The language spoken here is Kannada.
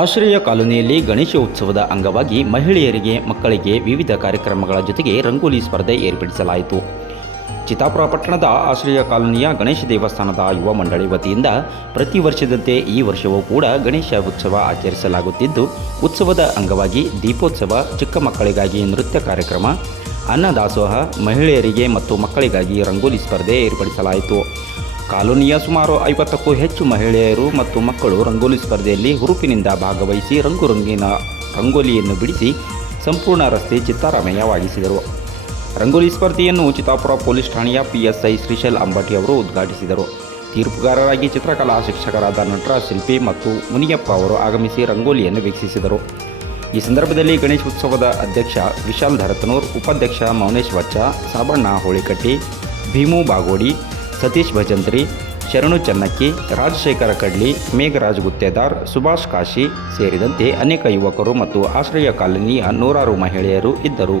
ಆಶ್ರಯ ಕಾಲೋನಿಯಲ್ಲಿ ಗಣೇಶೋತ್ಸವದ ಅಂಗವಾಗಿ ಮಹಿಳೆಯರಿಗೆ ಮಕ್ಕಳಿಗೆ ವಿವಿಧ ಕಾರ್ಯಕ್ರಮಗಳ ಜೊತೆಗೆ ರಂಗೋಲಿ ಸ್ಪರ್ಧೆ ಏರ್ಪಡಿಸಲಾಯಿತು. ಚಿತ್ತಾಪುರ ಪಟ್ಟಣದ ಆಶ್ರಯ ಕಾಲೋನಿಯ ಗಣೇಶ ದೇವಸ್ಥಾನದ ಯುವ ಮಂಡಳಿ ವತಿಯಿಂದ ಪ್ರತಿ ವರ್ಷದಂತೆ ಈ ವರ್ಷವೂ ಕೂಡ ಗಣೇಶ ಉತ್ಸವ ಆಚರಿಸಲಾಗುತ್ತಿದ್ದು, ಉತ್ಸವದ ಅಂಗವಾಗಿ ದೀಪೋತ್ಸವ, ಚಿಕ್ಕ ಮಕ್ಕಳಿಗಾಗಿ ನೃತ್ಯ ಕಾರ್ಯಕ್ರಮ, ಅನ್ನದಾಸೋಹ, ಮಹಿಳೆಯರಿಗೆ ಮತ್ತು ಮಕ್ಕಳಿಗಾಗಿ ರಂಗೋಲಿ ಸ್ಪರ್ಧೆ ಏರ್ಪಡಿಸಲಾಯಿತು. ಕಾಲೋನಿಯ ಸುಮಾರು 50ಕ್ಕೂ ಹೆಚ್ಚು ಮಹಿಳೆಯರು ಮತ್ತು ಮಕ್ಕಳು ರಂಗೋಲಿ ಸ್ಪರ್ಧೆಯಲ್ಲಿ ಹುರುಪಿನಿಂದ ಭಾಗವಹಿಸಿ ರಂಗುರಂಗಿನ ರಂಗೋಲಿಯನ್ನು ಬಿಡಿಸಿ ಸಂಪೂರ್ಣ ರಸ್ತೆ ಚಿತ್ತಾರಮಯವಾಗಿಸಿದರು. ರಂಗೋಲಿ ಸ್ಪರ್ಧೆಯನ್ನು ಚಿತ್ತಾಪುರ ಪೊಲೀಸ್ ಠಾಣೆಯ PSI ಶ್ರೀಶೈಲ್ ಅಂಬಟಿ ಅವರು ಉದ್ಘಾಟಿಸಿದರು. ತೀರ್ಪುಗಾರರಾಗಿ ಚಿತ್ರಕಲಾ ಶಿಕ್ಷಕರಾದ ನಟರಾಜ್ ಶಿಲ್ಪಿ ಮತ್ತು ಮುನಿಯಪ್ಪ ಅವರು ಆಗಮಿಸಿ ರಂಗೋಲಿಯನ್ನು ವೀಕ್ಷಿಸಿದರು. ಈ ಸಂದರ್ಭದಲ್ಲಿ ಗಣೇಶೋತ್ಸವದ ಅಧ್ಯಕ್ಷ ವಿಶಾಲ್ ಧರತನೂರ್, ಉಪಾಧ್ಯಕ್ಷ ಮೌನೇಶ್ ವಚ್ಚ, ಸಾಬಣ್ಣ ಹೋಳಿಕಟ್ಟಿ, ಭೀಮು ಬಾಗೋಡಿ, ಸತೀಶ್ ಭಜಂತ್ರಿ, ಶರಣು ಚನ್ನಕ್ಕಿ, ರಾಜಶೇಖರ ಕಡ್ಲಿ, ಮೇಘರಾಜ್ ಗುತ್ತೇದಾರ್, ಸುಭಾಷ್ ಕಾಶಿ ಸೇರಿದಂತೆ ಅನೇಕ ಯುವಕರು ಮತ್ತು ಆಶ್ರಯ ಕಾಲೋನಿಯ ನೂರಾರು ಮಹಿಳೆಯರು ಇದ್ದರು.